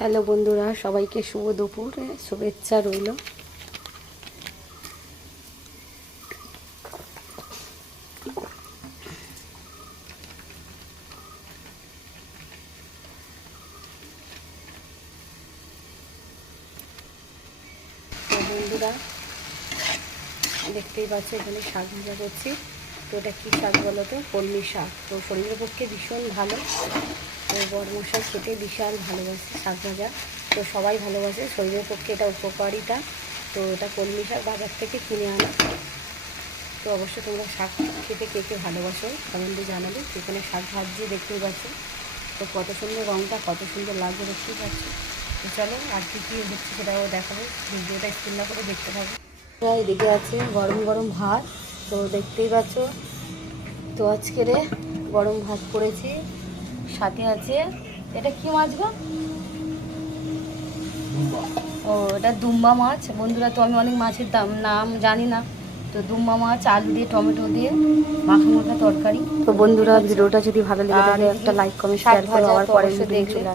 Hello বন্ধুরা, সবাইকে শুভ দুপুরে শুভেচ্ছা রইল। তো বন্ধুরা দেখতেই পাচ্ছ এখানে শাক ভাজা করছি। তো এটা কী শাক বলো তো? কলমি শাক। তো শরীরের পক্ষে ভীষণ ভালো। তো বড়মশাই খেতে বিশাল ভালোবাসে শাক ভাজা। তো সবাই ভালোবাসে, শরীরের পক্ষে এটা উপকারিতা। তো এটা কলমি শাক বাজার থেকে কিনে আনা। তো অবশ্যই তোমরা শাক খেতে কে কে ভালোবাসো কমেন্টে জানাবে। সেখানে শাক ভাজছে দেখতেই পাচ্ছ। তো কত সুন্দর রঙটা, কত সুন্দর লাগছে দেখতেই পাচ্ছ। তো চলো আর কী কী হচ্ছে সেটাও দেখাবো, ভিডিওটা স্কিপ না করে দেখতে থাকো। এদিকে আছে গরম গরম ভাত, তো দেখতেই পাচ্ছ। তো আজকের গরম ভাত করেছি, সাথে আছে এটা কি মাছ গো? ও এটা দুম্বা মাছ বন্ধুরা। তো আমি অনেক মাছের নাম জানি না। তো দুম্বা মাছ আলু দিয়ে টমেটো দিয়ে মাখা মাখা তরকারি। তো বন্ধুরা ভিডিওটা যদি ভালো লেগে থাকে একটা লাইক কমেন্ট শেয়ার করো। আবার পরে ভিডিও চলে